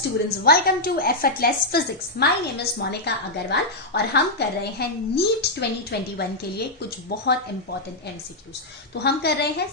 students, welcome to Effortless Physics. My name is Monica Agarwal और हम कर रहे हैं नीट 2021 के लिए कुछ बहुत इंपॉर्टेंट MCQs. तो हम कर रहे हैं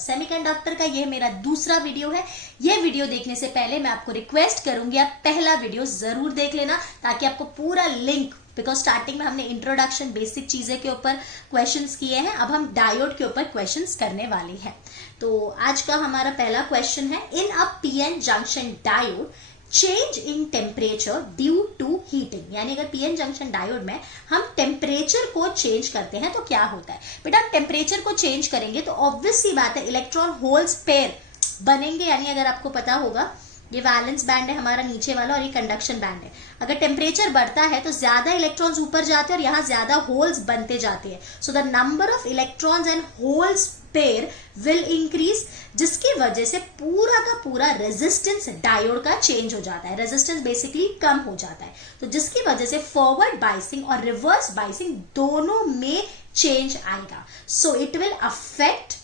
सेमीकंडक्टर का ये मेरा दूसरा वीडियो है. ये वीडियो देखने से पहले मैं आपको रिक्वेस्ट करूंगी आप पहला वीडियो जरूर देख लेना ताकि आपको पूरा लिंक, बिकॉज स्टार्टिंग में हमने इंट्रोडक्शन बेसिक चीजें के ऊपर क्वेश्चंस किए हैं, अब हम डायोड के ऊपर क्वेश्चंस करने वाले हैं. तो आज का हमारा पहला क्वेश्चन है, in a PN junction diode change in temperature due to heating. यानी अगर पीएन जंक्शन डायोड में हम टेम्परेचर को चेंज करते हैं तो क्या होता है. बेटा टेम्परेचर को चेंज करेंगे तो ऑब्वियस सी बात है इलेक्ट्रॉन होल्स पेयर बनेंगे. यानी अगर आपको पता होगा ये वैलेंस बैंड है हमारा नीचे वाला और ये कंडक्शन बैंड है. अगर टेम्परेचर बढ़ता है तो ज्यादा इलेक्ट्रॉन्स ऊपर जाते हैं और यहाँ ज्यादा होल्स बनते जाते हैं. So the number of electrons and holes pair will increase, जिसकी वजह से पूरा का पूरा रेजिस्टेंस डायोड का चेंज हो जाता है. रेजिस्टेंस बेसिकली कम हो जाता है, तो जिसकी वजह से फॉरवर्ड बाइसिंग और रिवर्स बाइसिंग दोनों में चेंज आएगा. So it will affect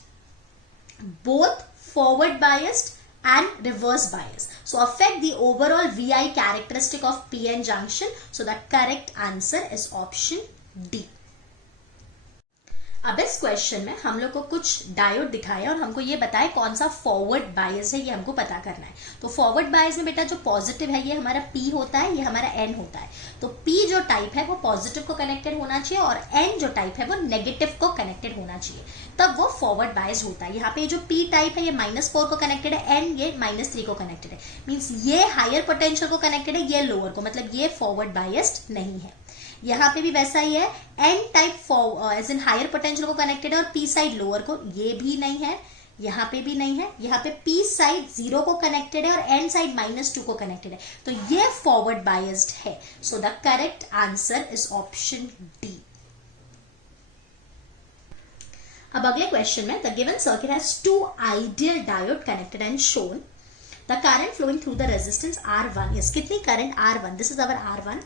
both forward biased and reverse bias. So affect the overall VI characteristic of PN junction. So the correct answer is option D. अब इस question में हम लोग को कुछ डायोड दिखाया और हमको ये बताया कौन सा फॉरवर्ड बायस है, ये हमको पता करना है. तो फॉरवर्ड बायस में बेटा जो पॉजिटिव है ये हमारा P होता है, ये हमारा N होता है. तो P जो टाइप है वो पॉजिटिव को कनेक्टेड होना चाहिए और N जो टाइप है वो नेगेटिव को कनेक्टेड होना चाहिए, तब वो फॉरवर्ड बायस होता है. यहाँ पे जो P टाइप है ये -4 को कनेक्टेड है, N ये -3 को कनेक्टेड है. मीन्स ये हायर पोटेंशियल को कनेक्टेड है, ये लोअर को, मतलब ये फॉरवर्ड बायस्ड नहीं है. यहाँ पे भी वैसा ही है, N type as in higher potential को कनेक्टेड है और P साइड लोअर को, ये भी नहीं है. यहाँ पे भी नहीं है. यहाँ पे P साइड 0 को कनेक्टेड है और N साइड -2 को कनेक्टेड है, तो ये फॉरवर्ड बायस्ड है. So the correct answer is option D. अब अगले क्वेश्चन में, the given circuit has two ideal diode connected and shown the current flowing through the resistance R1. Yes, कितनी current R1, this is our R1,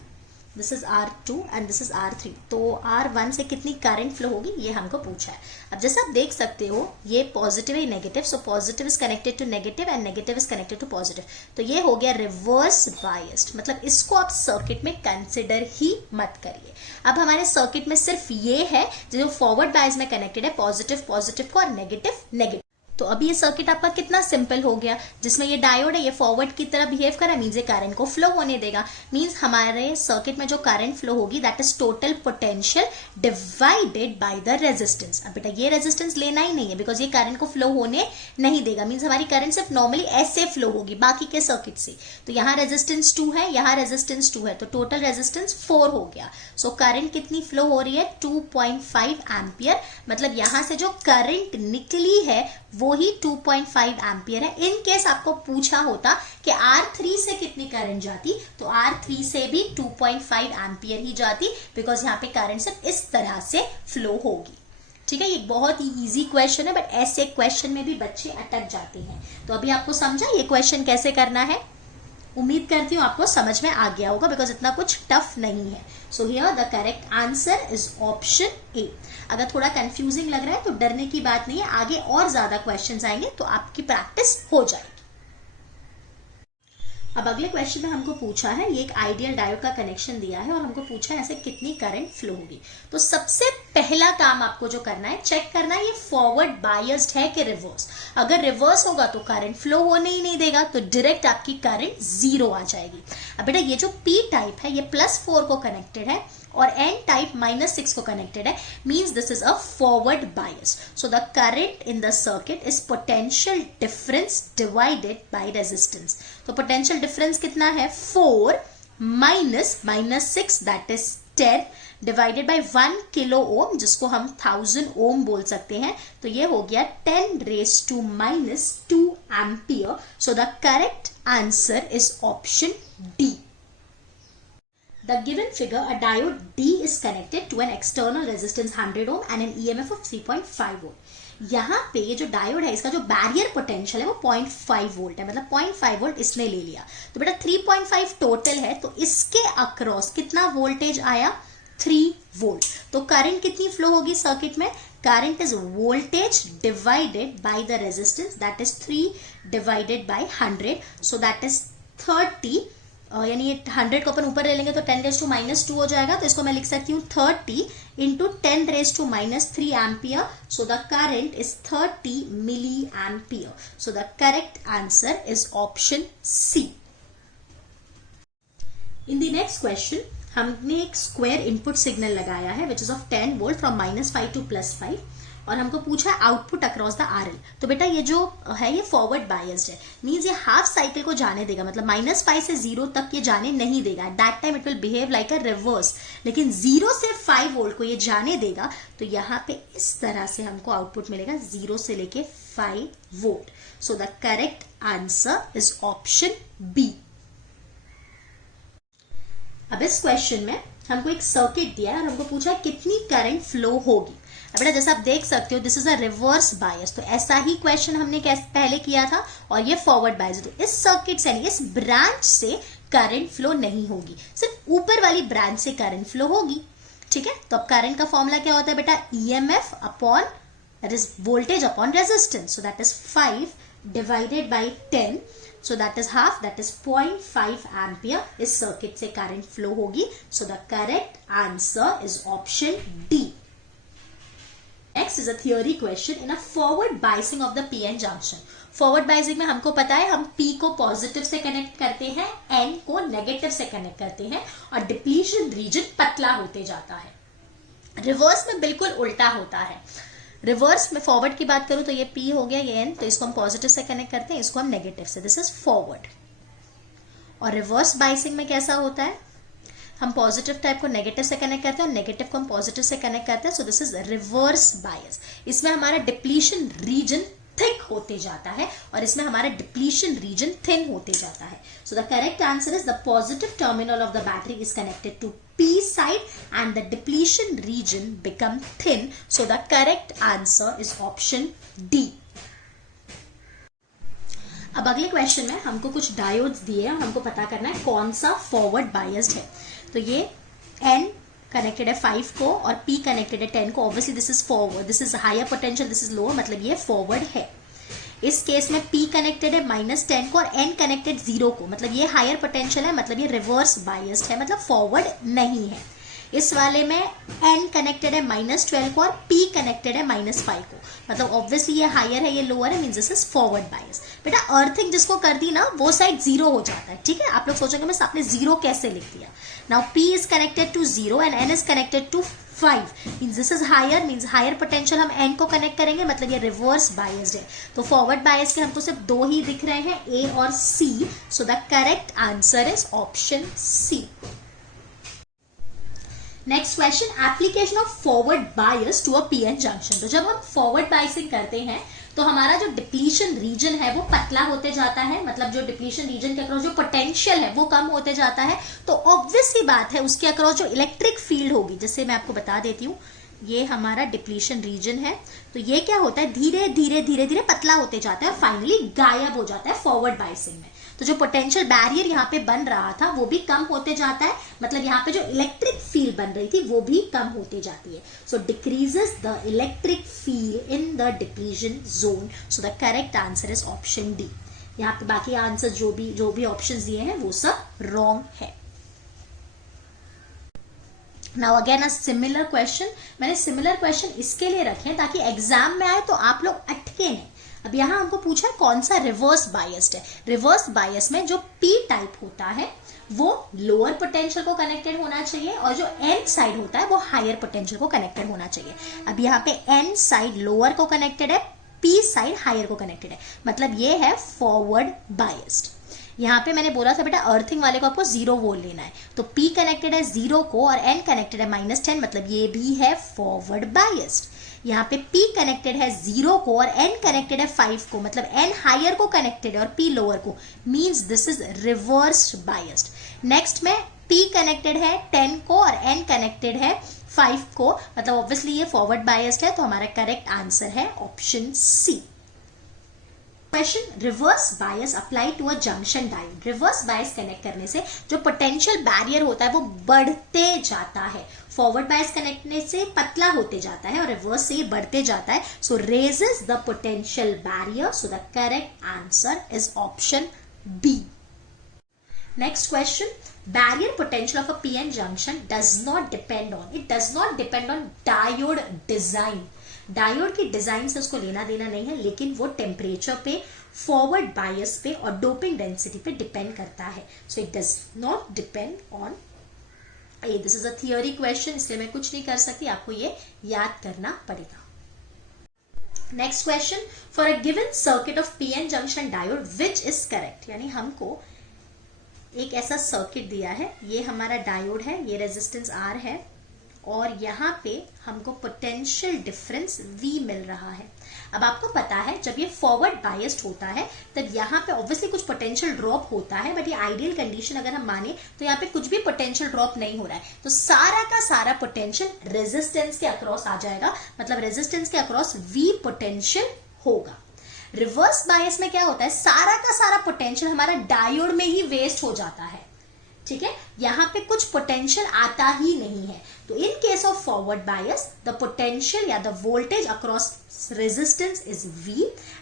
this is R2 and this is R3. तो R1 से कितनी current flow होगी ये हमको पूछा है. अब जैसा आप देख सकते हो ये पॉजिटिव है negative, so positive is connected to negative and negative is connected to positive. तो ये हो गया रिवर्स बायस्ड, मतलब इसको आप सर्किट में कंसिडर ही मत करिए. अब हमारे सर्किट में सिर्फ ये है जो फॉरवर्ड बायस में कनेक्टेड है, पॉजिटिव पॉजिटिव को और नेगेटिव नेगेटिव. तो अभी ये सर्किट आपका कितना सिंपल हो गया, जिसमें ये डायोड है ये फॉरवर्ड की तरह बिहेव करा, मींस ये करंट को फ्लो होने देगा. मींस हमारे सर्किट में जो करंट फ्लो होगी that is total potential divided by the resistance. अब बेटा ये रेजिस्टेंस लेना ही नहीं है बिकॉज ये करंट को फ्लो होने नहीं देगा. मींस हमारी करंट सिर्फ नॉर्मली ऐसे फ्लो होगी बाकी के सर्किट से. तो यहाँ रेजिस्टेंस 2 है, यहाँ रेजिस्टेंस 2 है, तो टोटल रेजिस्टेंस 4 हो गया. सो करंट कितनी फ्लो हो रही है 2.5 एम्पियर, मतलब यहाँ से जो करंट निकली है वो ही 2.5 एम्पियर है. इन केस आपको पूछा होता कि R3 से कितनी करंट जाती, तो R3 से भी 2.5 एम्पियर ही जाती, बिकॉज यहाँ पे करंट सिर्फ इस तरह से फ्लो होगी. ठीक है, ये बहुत ही इजी क्वेश्चन है, बट ऐसे क्वेश्चन में भी बच्चे अटक जाते हैं. तो अभी आपको समझा ये क्वेश्चन कैसे करना है. उम्मीद करती हूँ आपको समझ में आ गया होगा बिकॉज इतना कुछ टफ नहीं है. So here the correct answer is option A. अगर थोड़ा कंफ्यूजिंग लग रहा है तो डरने की बात नहीं है, आगे और ज्यादा क्वेश्चंस आएंगे तो आपकी प्रैक्टिस हो जाएगी. अब अगले क्वेश्चन में हमको पूछा है, ये एक आइडियल डायोड का कनेक्शन दिया है और हमको पूछा है ऐसे कितनी करंट फ्लो होगी. तो सबसे पहला काम आपको जो करना है चेक करना है ये फॉरवर्ड बायस्ड है कि रिवर्स. अगर रिवर्स होगा तो करंट फ्लो होने ही नहीं देगा, तो डायरेक्ट आपकी करंट 0 आ जाएगी. अब बेटा ये जो P टाइप है ये +4 को कनेक्टेड है और N टाइप -6 को कनेक्टेड है, means this is a forward bias. So the current in the circuit is potential difference divided by resistance. तो पोटेंशियल डिफरेंस कितना है 4 -6 that is 10 divided by 1 kilo ohm, जिसको हम 1000 ओम बोल सकते हैं. तो ये हो गया 10⁻² ampere. So the correct answer is option D. The given figure, a diode D is connected to an external resistance 100 ohm and an EMF of 3.5 volt. यहाँ पे ये जो डायोड है इसका जो बैरियर पोटेंशियल है वो 0.5 वोल्ट है, मतलब 0.5 वोल्ट इसने ले लिया. तो बेटा 3.5 टोटल है, तो इसके अक्रॉस कितना वोल्टेज आया 3 वोल्ट. तो करंट कितनी फ्लो होगी सर्किट में, current is voltage divided by the resistance, that is 3 divided by 100, so that is 30, यानी ये 100 को अपन ऊपर ले लेंगे तो 10⁻² हो जाएगा, तो इसको मैं लिख सकती हूँ 30 into 10⁻³ ampere. So the current is 30 milli ampere. So the correct answer is option C. In the next question हमने एक स्क्वायर इनपुट सिग्नल लगाया है which is of 10 volt from -5 to +5 और हमको पूछा है आउटपुट अक्रॉस द आरएल. तो बेटा ये जो है ये फॉरवर्ड बायस्ड है, मींस ये हाफ साइकिल को जाने देगा, मतलब -5 से 0 तक ये जाने नहीं देगा. At that time it will behave like a reverse. लेकिन 0 से 5 वोल्ट को ये जाने देगा, तो यहाँ पे इस तरह से हमको आउटपुट मिलेगा 0 से लेके 5 volt. So the correct answer is option B. अब इस क्वेश्चन में हमको एक सर्किट दिया है और हमको पूछा है कितनी करंट फ्लो होगी. अब बेटा जैसा आप देख सकते हो this is a reverse bias, तो ऐसा ही क्वेश्चन हमने पहले किया था और ये फॉरवर्ड बायस. तो इस सर्किट से इस ब्रांच से करंट फ्लो नहीं होगी, सिर्फ ऊपर वाली ब्रांच से करंट फ्लो होगी. ठीक है, तो अब करंट का फॉर्मूला क्या होता है बेटा, EMF upon that is voltage upon resistance. So that is 5 divided by 10. So that is half, that is 0.5 ampere. इस सर्किट से करंट फ्लो होगी. So the correct answer is option D. Next is a theory question in a forward biasing of the PN junction. Forward biasing में हमको पता है हम P को positive से कनेक्ट करते हैं, N को नेगेटिव से कनेक्ट करते हैं और डिप्लीशन रीजन पतला होते जाता है. रिवर्स में बिल्कुल उल्टा होता है. रिवर्स में फॉरवर्ड की बात करूं तो ये P हो गया, ये N, तो इसको हम पॉजिटिव से कनेक्ट करते हैं, इसको हम नेगेटिव से. This is forward. और रिवर्स बाइसिंग में कैसा होता है, हम पॉजिटिव टाइप को नेगेटिव से कनेक्ट करते हैं और नेगेटिव को हम पॉजिटिव से कनेक्ट करते हैं. So this is reverse bias. इसमें हमारा डिप्लीशन रीजन थिक होते जाता है और इसमें हमारा डिप्लीशन रीजन थिन होते जाता है. So the correct answer is the positive terminal of the battery is connected to P side and the depletion region become thin. So the correct answer is option D. अब अगले question में हमको कुछ diodes दिए हैं और हमको पता करना है कौन सा फॉरवर्ड बायस्ड है. तो ये N कनेक्टेड है 5 को और P कनेक्टेड है 10 को. Obviously this is forward, this is higher potential, this is lower, मतलब ये फॉरवर्ड है. इस केस में P कनेक्टेड है -10 को और N कनेक्टेड 0 को, मतलब ये हायर पोटेंशियल है, मतलब ये रिवर्स बायस्ड है, मतलब फॉरवर्ड नहीं है. इस वाले में N कनेक्टेड है -12 को और P कनेक्टेड है -5 को, मतलब ऑब्वियसली ये हायर है, ये लोअर है, means this is forward bias. बेटा अर्थिंग जिसको कर दी ना वो साइड 0 हो जाता है. ठीक है, आप लोग सोचेंगे मैं आपने 0 कैसे लिख दिया. Now P is connected to 0 and N is connected to 5, means this is higher, means higher potential हम N को कनेक्ट करेंगे, मतलब ये रिवर्स बायस्ड है. तो फॉरवर्ड बायस के हमको सिर्फ 2 ही दिख रहे हैं, A और C. So the correct answer is option C. Next question, application of forward bias to a PN junction. तो जब हम फॉरवर्ड बायसिंग करते हैं तो हमारा जो डिप्लीशन रीजन है वो पतला होते जाता है, मतलब जो डिप्लीशन रीजन के अक्रॉस जो पोटेंशियल है वो कम होते जाता है. तो ऑब्वियस सी बात है उसके अक्रॉस जो इलेक्ट्रिक फील्ड होगी, जैसे मैं आपको बता देती हूँ, ये हमारा डिप्लीशन रीजन है, तो ये क्या होता है धीरे धीरे धीरे धीरे पतला होते जाता है और फाइनली गायब हो जाता है फॉरवर्ड बायसिंग में. तो जो पोटेंशियल बैरियर यहाँ पे बन रहा था वो भी कम होते जाता है, मतलब यहाँ पे जो इलेक्ट्रिक फील्ड बन रही थी वो भी कम होते जाती है. So decreases the electric field in the depletion zone. So the correct answer is option D. यहाँ पे बाकी आंसर जो भी ऑप्शंस दिए हैं वो सब रॉन्ग है. Now again a similar question. मैंने सिमिलर क्वेश्चन इसके लिए रखे हैं ताकि एग्जाम में आए तो आप लोग अटके नहीं. अब यहाँ हमको पूछा है कौन सा रिवर्स बायस्ड है. रिवर्स बायस में जो P टाइप होता है वो लोअर पोटेंशियल को कनेक्टेड होना चाहिए और जो N साइड होता है वो हायर पोटेंशियल को कनेक्टेड होना चाहिए. अब यहाँ पे N साइड लोअर को कनेक्टेड है, P साइड हायर को कनेक्टेड है, मतलब ये है फॉरवर्ड बायस्ड. यहाँ पे मैंने बोला था बेटा अर्थिंग वाले को आपको 0 वोल्ट लेना है, तो P कनेक्टेड है 0 को और N कनेक्टेड है -10, मतलब ये भी है फॉरवर्ड बायस्ड. यहाँ पे P कनेक्टेड है 0 को और N कनेक्टेड है 5 को, मतलब N हायर को कनेक्टेड है और P लोअर को, means this is reverse biased. Next में P कनेक्टेड है 10 को और N कनेक्टेड है 5 को, मतलब ऑब्वियसली ये फॉरवर्ड बायस्ड है, तो हमारा करेक्ट आंसर है option C. Question, reverse bias apply to a junction diode. Reverse bias connect करने से जो पोटेंशियल बैरियर होता है वो बढ़ते जाता है. फॉरवर्ड बायस कनेक्टने से पतला होते जाता है और रिवर्स से बढ़ते जाता है. So raises the potential barrier. So the correct answer is option B. Next question. Barrier potential of a PN junction does not depend on diode design. Diode की डिजाइन से उसको लेना देना नहीं है, लेकिन वो टेम्परेचर पे, फॉरवर्ड बायस पे और डोपिंग डेंसिटी पे डिपेंड करता है. So it does not depend on A. This is a theory question, इसलिए मैं कुछ नहीं कर सकती, आपको ये याद करना पड़ेगा. Next question. For a given circuit of PN junction diode which is correct. यानी हमको एक ऐसा सर्किट दिया है, ये हमारा डायोड है, ये रेजिस्टेंस आर है और यहाँ पे हमको पोटेंशियल डिफरेंस V मिल रहा है. अब आपको पता है जब ये फॉरवर्ड बायस्ड होता है तब यहाँ पे ऑब्वियसली कुछ पोटेंशियल ड्रॉप होता है, बट ये आइडियल कंडीशन अगर हम माने तो यहाँ पे कुछ भी पोटेंशियल ड्रॉप नहीं हो रहा है, तो सारा का सारा पोटेंशियल रेजिस्टेंस के अक्रॉस आ जाएगा. मतलब रेजिस्टेंस के अक्रॉस V पोटेंशियल होगा. रिवर्स बायस में क्या होता है, सारा का सारा पोटेंशियल हमारा डायोड में ही वेस्ट हो जाता है. ठीक है, यहाँ पे कुछ पोटेंशियल आता ही नहीं है. तो in case of forward bias the potential या the voltage across resistance is V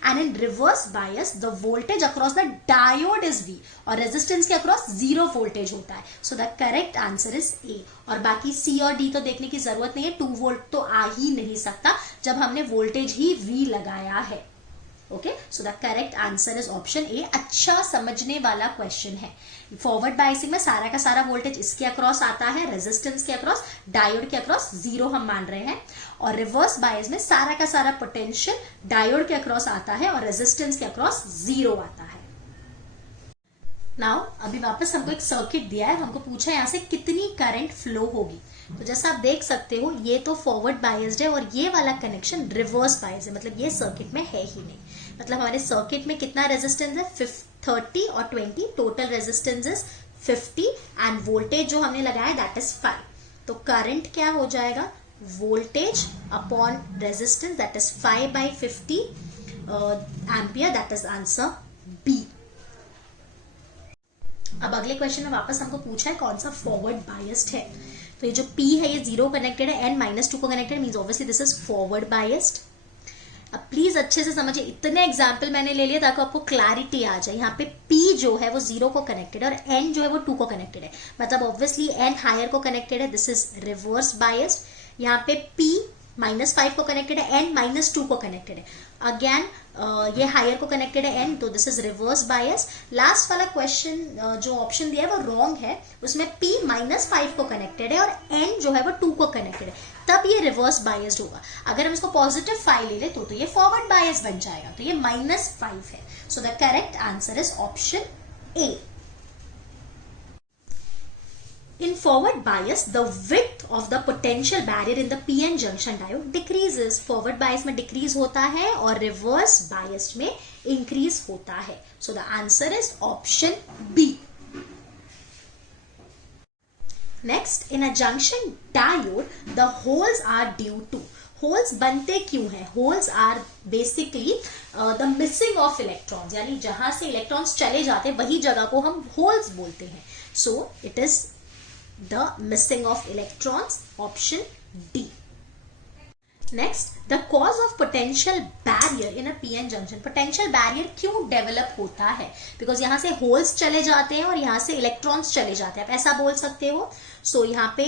and in reverse bias the voltage across the diode is V और रेजिस्टेंस के अक्रॉस 0 वोल्टेज होता है. So the correct answer is A. और बाकी C और D तो देखने की जरूरत नहीं है, 2 वोल्ट तो आ ही नहीं सकता जब हमने वोल्टेज ही V लगाया है. Okay, so the correct answer is option A. अच्छा समझने वाला क्वेश्चन है. फॉरवर्ड बायसिंग में सारा का सारा वोल्टेज इसके अक्रॉस आता है, रेजिस्टेंस के अक्रॉस, डायोड के अक्रॉस 0 हम मान रहे हैं. और रिवर्स बायस में सारा का सारा पोटेंशियल डायोड के अक्रॉस आता है और रेजिस्टेंस के अक्रॉस 0 आता है. नाउ अभी वापस हमको एक सर्किट दिया है, हमको पूछा है यहाँ से कितनी करंट फ्लो होगी. तो जैसा आप देख सकते हो ये तो फॉरवर्ड बायस्ड है और ये वाला कनेक्शन रिवर्स बायस है, मतलब ये सर्किट में है ही नहीं. मतलब हमारे सर्किट में कितना रेजिस्टेंस है, 30 और 20, total resistance is 50 end voltage जो हमने लगाया दैट इज 5. तो करंट क्या हो जाएगा, voltage upon resistance that is 5/50 ampere, that is answer B. अब अगले क्वेश्चन में वापस हमको पूछा है कौन सा फॉरवर्ड बायस्ड है. तो ये जो P है ये 0 कनेक्टेड है, N-2 को connected means obviously this is forward biased. अब प्लीज अच्छे से समझिए, इतने एग्जाम्पल मैंने ले लिया ताकि आपको क्लैरिटी आ जाए. यहाँ पे P जो है वो 0 को कनेक्टेड है और N जो है वो 2 को कनेक्टेड है, मतलब ऑब्वियसली N हायर को कनेक्टेड है, दिस इज रिवर्स बायस्ड. यहाँ पे P -5 को कनेक्टेड है, N-2 को कनेक्टेड है. अगेन ये हायर को कनेक्टेड है N, तो this is reverse bias. Last वाला क्वेश्चन जो ऑप्शन दिया है वो रॉन्ग है, उसमें P -5 को कनेक्टेड है और N जो है वो 2 को कनेक्टेड है, तब ये रिवर्स बायस्ड होगा. अगर हम इसको पॉजिटिव 5 ले ले तो ये फॉरवर्ड बायस बन जाएगा, तो ये -5 है. So the correct answer is option A. In forward bias, the width of the potential barrier in the PN junction diode decreases. Forward bias में decrease होता है और reverse bias में increase होता है. So the answer is option B. Next, in a junction diode, the holes are due to. Holes बनते क्यों हैं? Holes are basically the missing of electrons, यानी जहां से इलेक्ट्रॉन्स चले जाते हैं वही जगह को हम होल्स बोलते हैं. So it is the missing of electrons, option D. Next, the cause of potential barrier in a PN junction. Potential barrier क्यों डेवलप होता है? बिकॉज यहाँ से होल्स चले जाते हैं और यहाँ से इलेक्ट्रॉन्स चले जाते हैं, आप ऐसा बोल सकते हो. सो यहाँ पे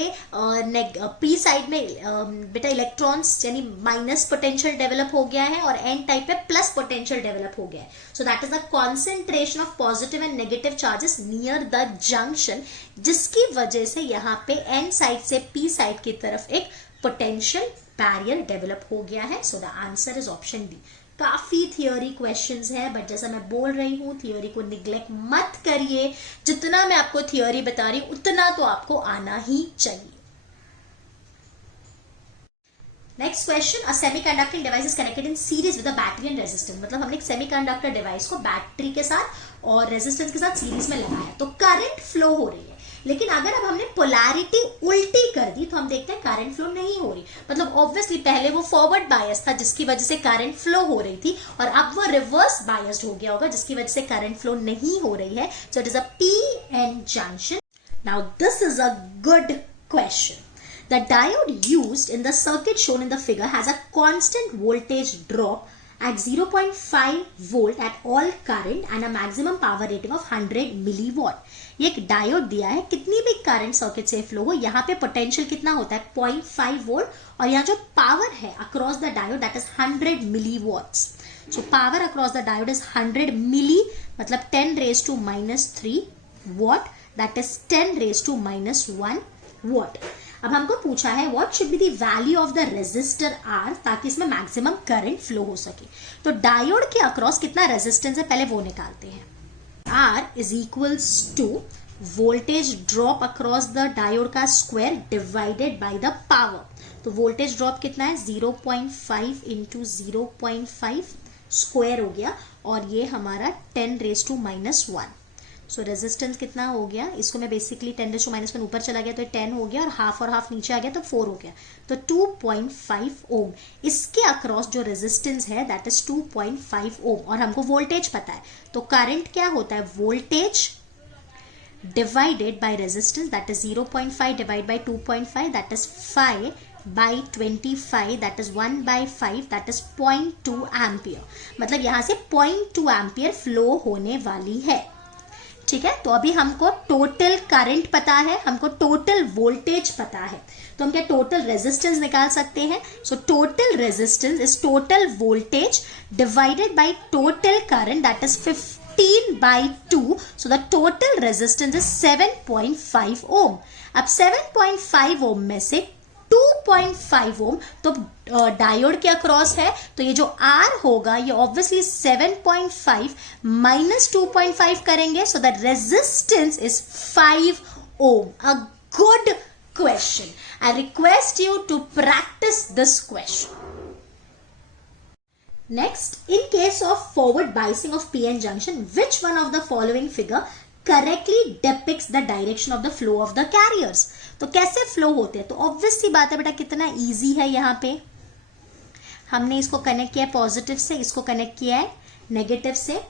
पी साइड में बेटा इलेक्ट्रॉन्स यानी माइनस पोटेंशियल डेवलप हो गया है और एन टाइप पे प्लस पोटेंशियल डेवलप हो गया है. So that is the concentration of positive and negative charges near the junction, जिसकी वजह से यहाँ पे एन साइड से पी साइड की तरफ एक पोटेंशियल बैरियर डेवलप हो गया है. So the answer is option D. काफी थियोरी क्वेश्चंस है, बट जैसा मैं बोल रही हूं थियोरी को निग्लेक्ट मत करिए. जितना मैं आपको थियोरी बता रही हूं उतना तो आपको आना ही चाहिए. Next question, a semiconducting device is connected in series with a battery and resistance. मतलब हमने एक सेमीकंडक्टर डिवाइस को बैटरी के साथ और रेजिस्टेंस के साथ सीरीज में लगाया, तो करंट फ्लो हो रही है. लेकिन अगर अब हमने पोलैरिटी उल्टी कर दी तो हम देखते हैं करंट फ्लो नहीं हो रही. मतलब ऑब्वियसली पहले वो फॉरवर्ड बायस था जिसकी वजह से करंट फ्लो हो रही थी, और अब वो रिवर्स बायस्ड हो गया होगा जिसकी वजह से करंट फ्लो नहीं हो रही है. So it is a PN junction. Now this is a good question. The diode used in the circuit shown in the figure has a constant voltage drop at 0.5 volt at all current and a maximum power rating of 100 milliwatt. ये एक diode दिया है, कितनी भी current circuit से flow हो, यहाँ पे पोटेंशियल कितना होता है 0.5 वोल्ट, और यहाँ जो पावर है across the diode that is 100 milliwatts. So power across the diode is 100 milli, मतलब 10 raised to -3 watt, that is 10 raised to -1 watt. अब हमको पूछा है what should be the value of the resistor R ताकि इसमें maximum current flow हो सके. तो डायोड के अक्रॉस कितना रेजिस्टेंस है पहले वो निकालते हैं. R is equals to voltage drop across the diode का square divided by the power. तो वोल्टेज ड्रॉप कितना है 0.5 इंटू 0.5 स्क्वायर हो गया, और ये हमारा 10 रेज टू -1. सो रेजिस्टेंस कितना हो गया, इसको मैं बेसिकली 10 रेज टू -1 ऊपर चला गया तो 10 हो गया, और हाफ नीचे आ गया तो 4 हो गया, तो 2.5 ओम. इसके अक्रॉस जो रेजिस्टेंस है दैट इज 2.5 ओम, और हमको वोल्टेज पता है. तो करंट क्या होता है, voltage divided by resistance that is 0.5 divide by 2.5 that is 5 by 25 that is 1/5 that is 0.2 ampere. मतलब यहां से 0.2 एम्पियर फ्लो होने वाली है. ठीक है, तो अभी हमको टोटल करंट पता है, हमको टोटल वोल्टेज पता है, तो हम क्या टोटल रेजिस्टेंस निकाल सकते हैं. So total resistance is total voltage divided by total current that is 15/2. So the total resistance is 7.5 ओम. अब 7.5 ओम में से 2.5 ओम तो डायोड के अक्रॉस है, तो ये जो R होगा ये ऑब्वियसली 7.5 माइनस 2.5 करेंगे, so the resistance is 5 ohm. A good question. I request you to practice this question. Next, in case of forward biasing of PN junction, which one of the following figure correctly depicts the direction of the flow of the carriers? तो कैसे flow होते हैं, तो obvious सी बात है बेटा, कितना easy है. यहाँ पे हमने इसको कनेक्ट किया है पॉजिटिव से, इसको कनेक्ट किया है नेगेटिव से,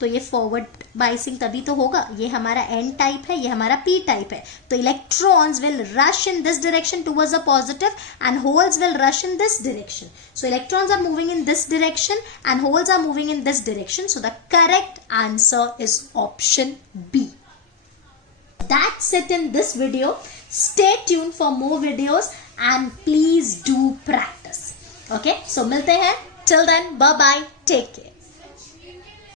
तो ये फॉरवर्ड बाइसिंग तभी तो होगा. ये हमारा एन टाइप है, ये हमारा पी टाइप है, तो electrons will rush in this direction towards the positive end holes will rush in this direction. So electrons are moving in this direction and holes are moving in this direction. So the correct answer is option B. That's it in this video. Stay tuned for more videos and please do practice. Okay, so मिलते हैं. Till then, bye bye. Take care.